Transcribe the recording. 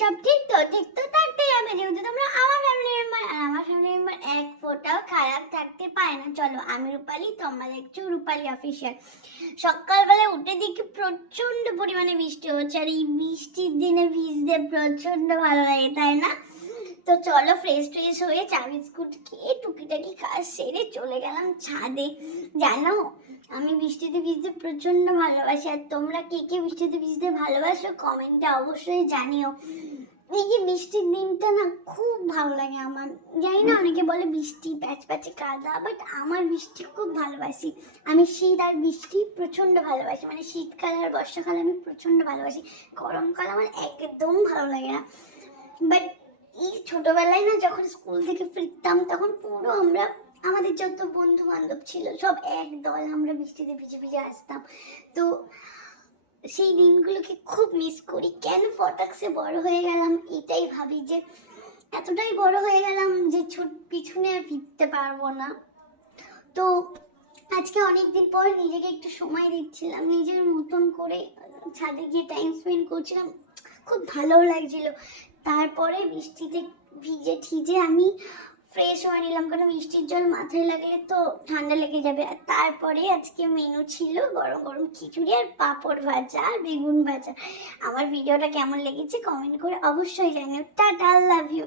সব ঠিক তো থাকতেই হবে, যেহেতু তোমরা আমার ফ্যামিলি মেম্বার, আর আমার ফ্যামিলি মেম্বার এক ফোঁটাও খারাপ থাকতে পারে না। চলো, আমি রূপালী, তোমরা দেখছো রূপালী অফিসিয়াল। সকালবেলা উঠে দেখি প্রচন্ড পরিমাণে বৃষ্টি হচ্ছে, আর এই বৃষ্টির দিনে ভিজতে প্রচন্ড ভালো লাগে, তাই না? তো চলো, ফ্রেশ হয়ে চা বিস্কুট খেয়ে টুকিটাকি কাজ সেরে চলে গেলাম ছাদে। জানো, আমি বৃষ্টিতে ভিজতে প্রচন্ড ভালোবাসি, আর তোমরা কে কে বৃষ্টিতে ভিজতে ভালোবাসো কমেন্টে অবশ্যই জানিও। এই যে বৃষ্টির দিনটা না খুব ভালো লাগে আমার। জানি না, অনেকে বলে বৃষ্টি প্যাচ প্যাচে কাদা, বাট আমার বৃষ্টি খুব ভালোবাসি। আমি শীত আর বৃষ্টি প্রচন্ড ভালোবাসি, মানে শীতকাল আর বর্ষাকাল আমি প্রচন্ড ভালোবাসি। গরমকাল আমার একদম ভালো লাগে না। বাট এই ছোটবেলায় না, যখন স্কুল থেকে ফিরতাম তখন পুরো আমরা, আমাদের যত বন্ধু বান্ধব ছিল সব এক দল, আমরা বৃষ্টিতে ভিজে ভিজে আসতাম। তো সেই দিনগুলোকে খুব মিস করি। কেন ফটাকসে বড় হয়ে গেলাম এটাই ভাবি, যে এতটাই বড় হয়ে গেলাম যে পিছনে আর ফিরতে পারবো না। তো আজকে অনেকদিন পর নিজেকে একটু সময় দিচ্ছিলাম, নিজের মতন করে ছাদে গিয়ে টাইম স্পেন্ড করছিলাম, খুব ভালো লাগছিল। তারপরে বৃষ্টিতে ভিজে ঠিজে আমি ফ্রেশ হয়ে নিলাম, কারণ বৃষ্টির জল মাথায় লাগলে তো ঠান্ডা লেগে যাবে। আর তারপরে আজকে মেনু ছিল গরম গরম খিচুড়ি আর পাঁপড় ভাজা আর বেগুন ভাজা। আমার ভিডিওটা কেমন লেগেছে কমেন্ট করে অবশ্যই জানিও। Tata, love you.